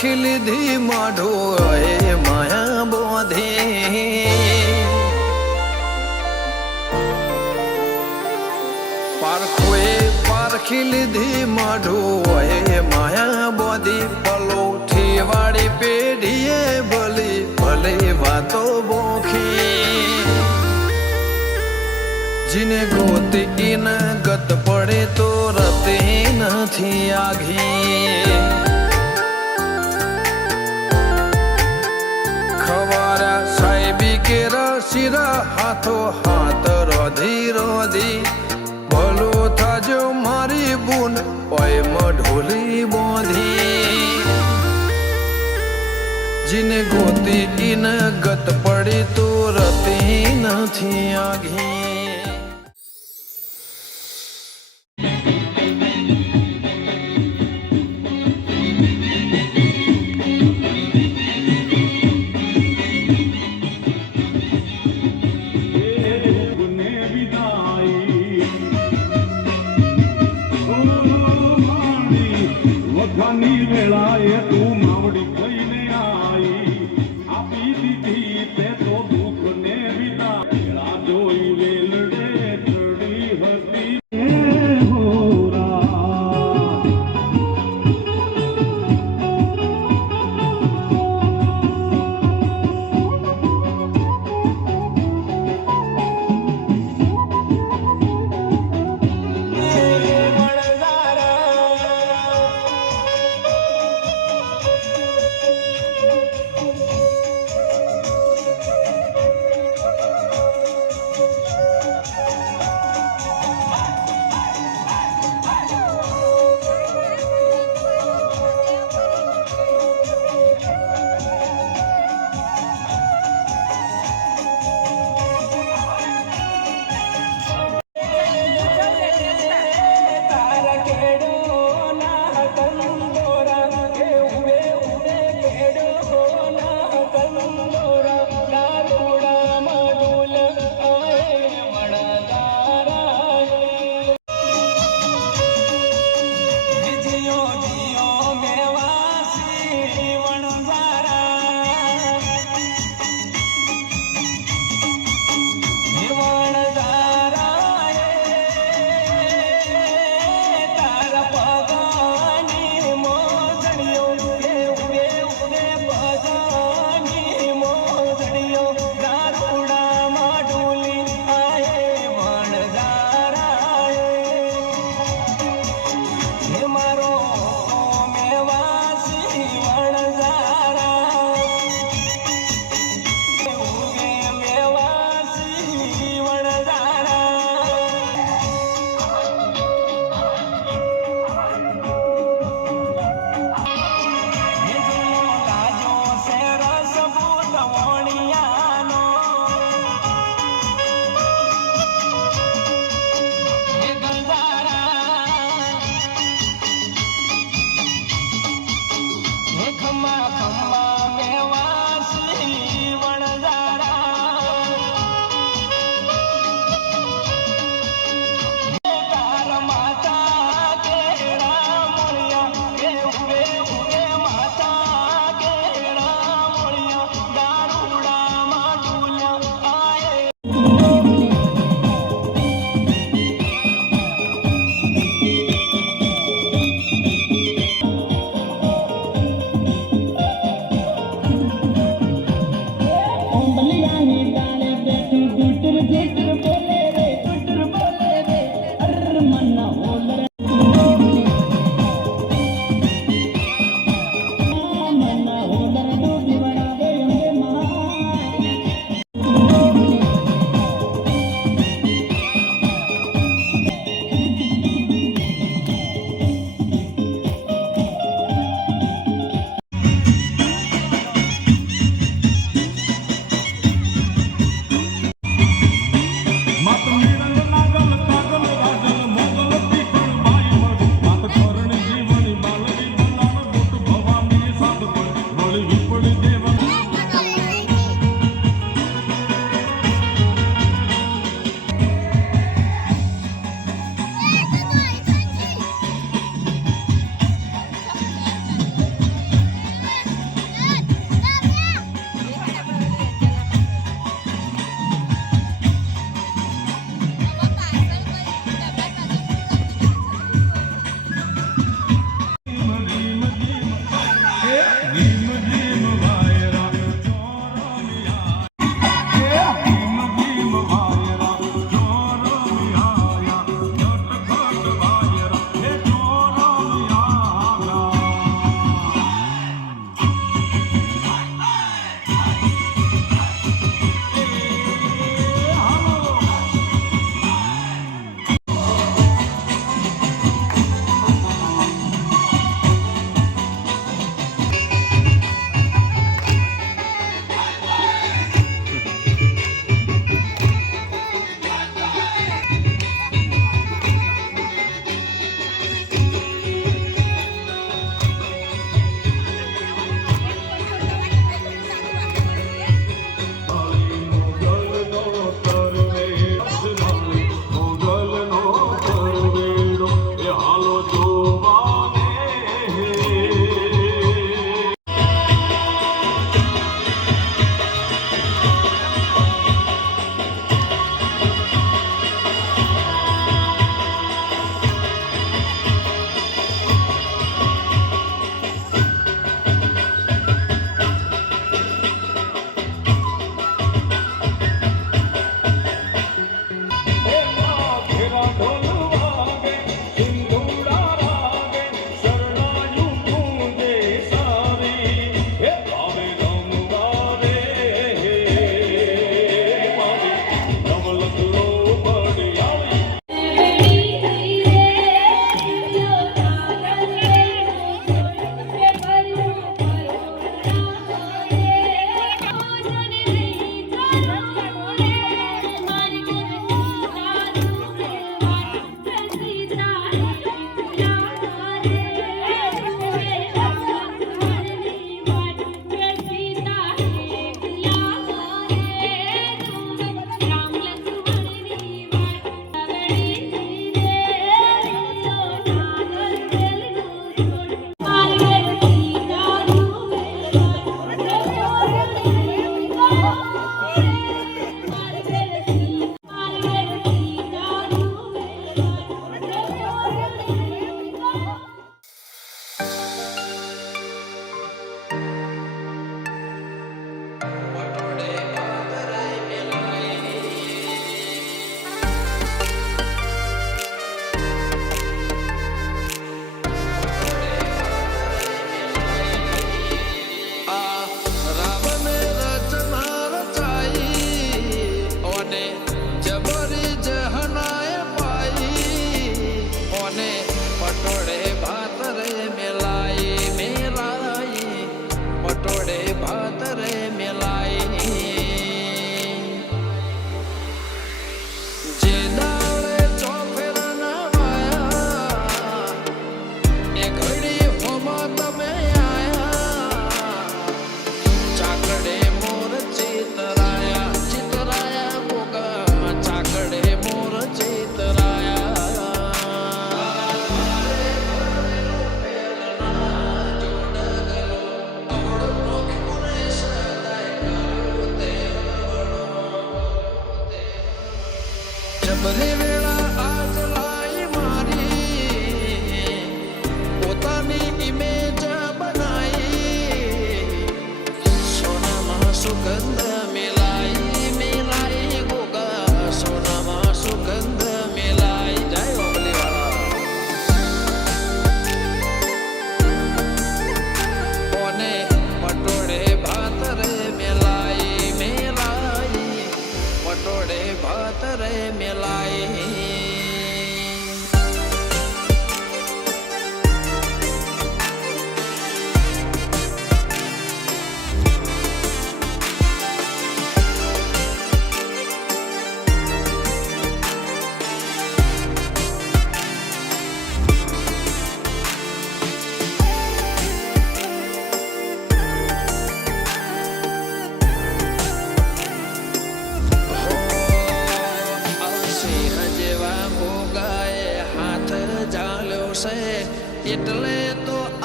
પારખી લીધી માઢો એ માયા બોધે પારખોએ પારખી લીધી માઢો એ માયા બોધી પલોઠી વાળી પેઢીએ ભલે ભલે વાતો બોખી જીને ગોતી ઈન ગત પડે તો રતે નથી આઘી ખવારા સાહેબી કેરા શિરા હાથો હાથ રોધી રોધી ભલો થાજો મારી બુન ઓય મઢોલી બોધી જીને ગોતી ઈન ગત પડી તો રતે નથી આઘી વેળાએ તું માવડી થઈને આવી આપી દીધી તે તો દુઃખ ને વિના વેળા જોઈ વેલડે ચડી હતી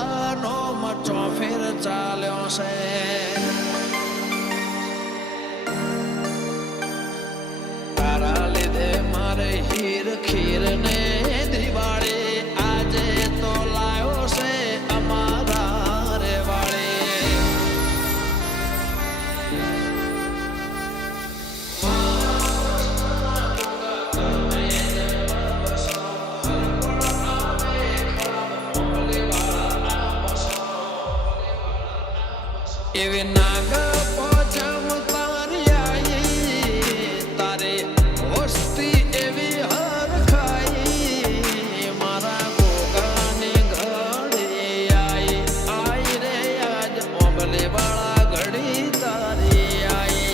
ગોગાનો મચો ફેર ચાલ્યો છે. તારા લીધે મારે હીર ખીર ને દિવાળી આજે તો લાયો છે અમારા રે વાળે. એવી નાગ પોચમ તારી આઈ તારે વસ્તી એવી હરખાઈ મારા ગોગાની ઘડી આઈ રે આજ ઓબલે વાળા ઘડી તારી આઈ.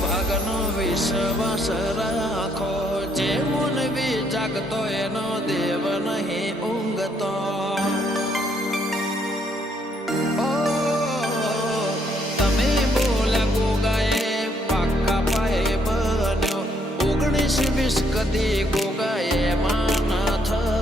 ભાગનો વિશ્વાસ રાખો જે મુનવી જાગતો એનો દેવ નહીં ઊંઘતો. તમે બોલ્યા ગોગાએ પાક્કા પાયે બન્યો 19-20 કદી ગોગાએ માના થયો.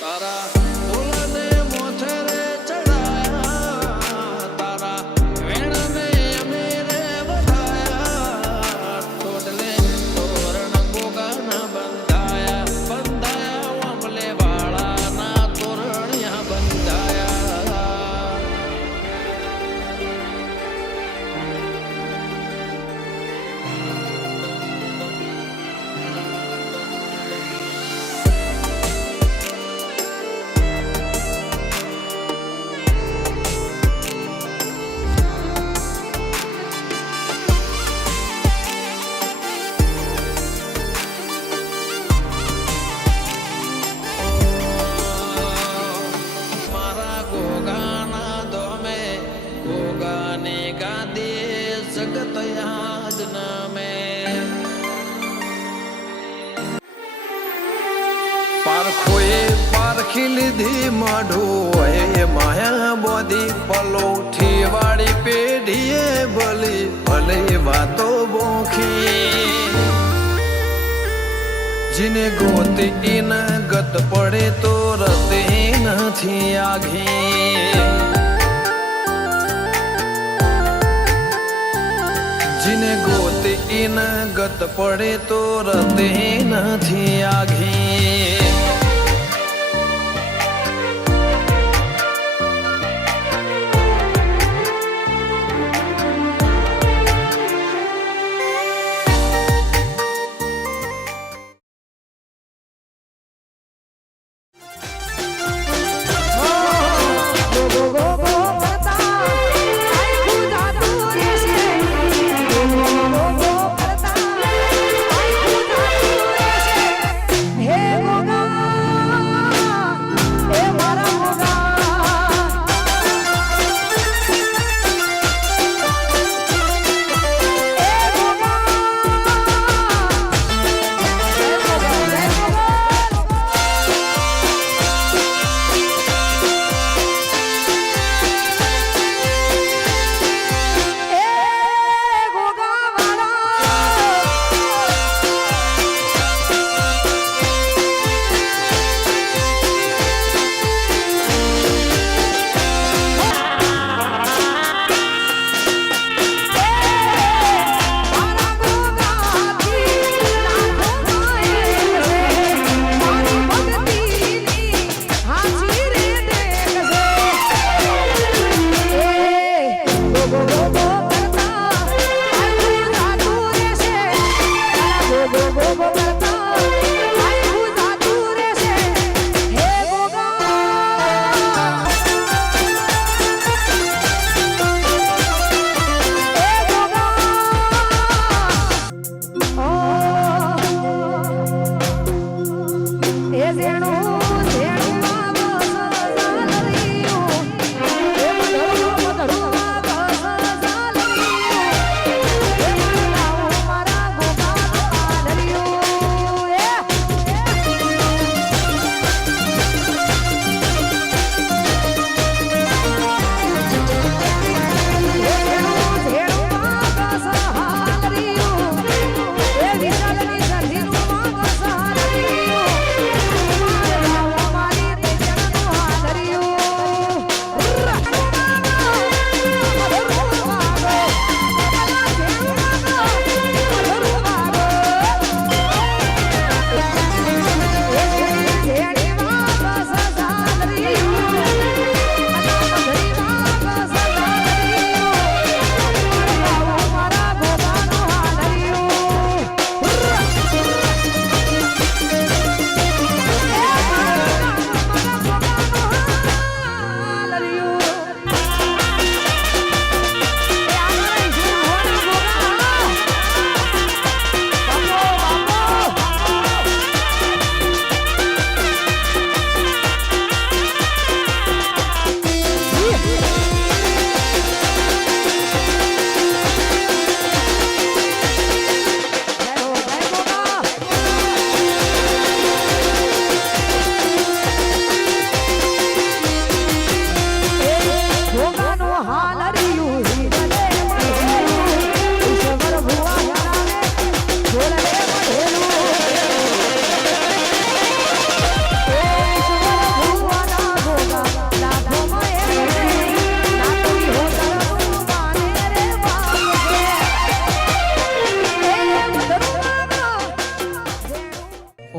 તારા બોલાને મોથરે ચડાયા તારા વેણને અમે રે વધાયા. ટોડલે તોરણ ગોગાના બંધાયા ઓમલે વાળાના તોરણિયા બંધાયા. જગત યાદ નમે પારખોએ પારખી લીધી માઢું માયા બોધી પલોઠી વાળી પેઢીએ ભલી ભલે વાતો બોખી. જીને ગોતી ઇન ગત પડે તો રતી નથી આઘી. જીને ગોતી ઇન ગત પડે તો રતે નથી આઘી. હે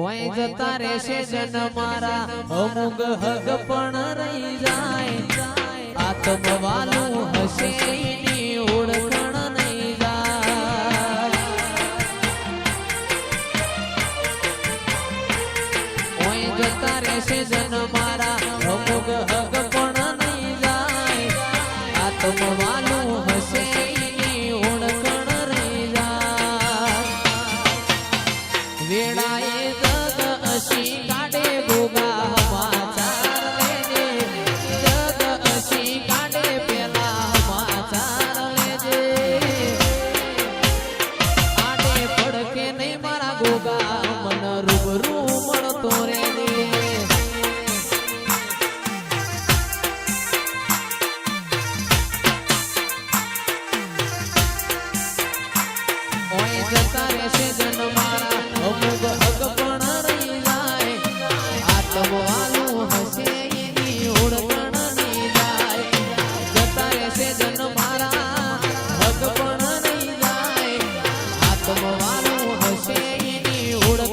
ઓય જતા રહેશે જન મારા અમુક હગ પણ રહી જાય આત્મવાલું હશે એની ઓળખણ નહીં જાય ઓય જતા રહેશે જન મારા અમુક હગ પણ નહીં જાય આત્મવાલું હશે એની ઓળખણ રહી જાય વેળાએ જગ અસી કાઢે ભોગા સમાચાર લેજે જગ અસી કાઢે પેલા સમાચાર લેજે આડે પડકે નહીં મારા ગોગા મન રૂબરૂ મળતો રેજે ઓય જતા રહેશે જન મારા અમુક હક પણ રહી જાય આત્મવાલું હશે એની ઓળખણ નહીં જાય જતા રહેશે જન મારા હક પણ રહી જાય આત્મવાલું હશે એની ઓળખણ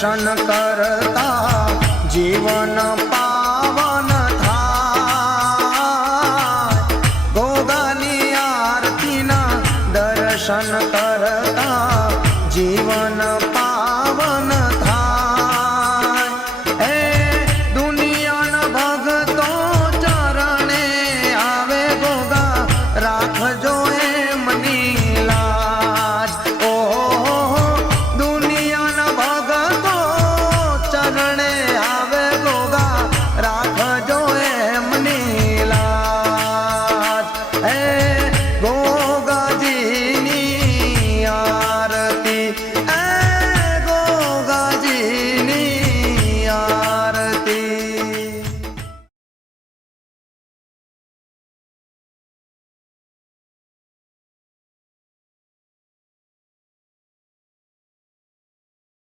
દર્શન કરતા જીવન પાવન થાય ગોગાની આરતીના દર્શન કરતા જીવન